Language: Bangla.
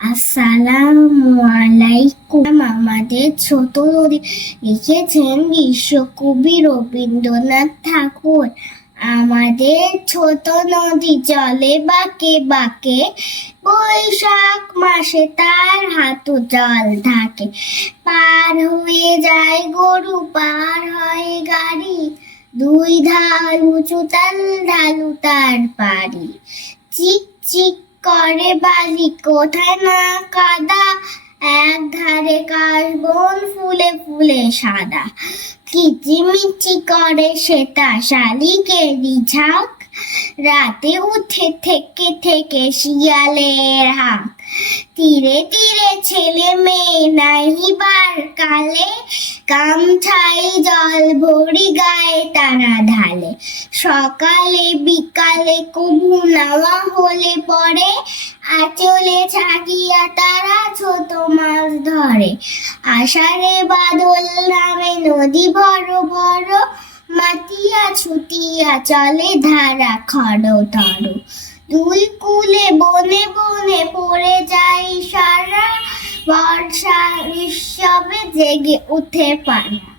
আসসালামু আলাইকুম। আমাদের ছোট নদী লিখেছেন বিশ্বকবি রবীন্দ্রনাথ ঠাকুর। আমাদের ছোট নদী চলে বাঁকে বাঁকে, বৈশাখ মাসে তার হাঁটু জল থাকে। পার হয়ে যায় গরু, পার হয় গাড়ি, দুই ধার উঁচু তাল ঢালু তার পাড়ি। চিক চিক করে বালি, কোথায় না কাদা, এক ধারে কাশবন ফুলে ফুলে সাদা। কিচিমিচি করে সেটা শালিকেরই ঝাঁক, রাতে উঠে থেকে থেকে শিয়ালের হাঁক। তীরে তীরে ছেলে মেয়ে নাহিবার কালে, গামছায় জল ভরি গায়ে তারা ঢালে। সকালে বিকালে কবু নাওয়া হলে পরে, আঁচলে ছাগিয়া তারা ছোট মাছ ধরে। আষাঢ়ে বাদল নামে নদী বড় বড়, মাতিয়া ছুটিয়া চলে ধারা খড়তর। দুই কূলে বনে বনে পড়ে যায় সারা, বর্ষা উৎসবে জেগে উঠে পাড়া।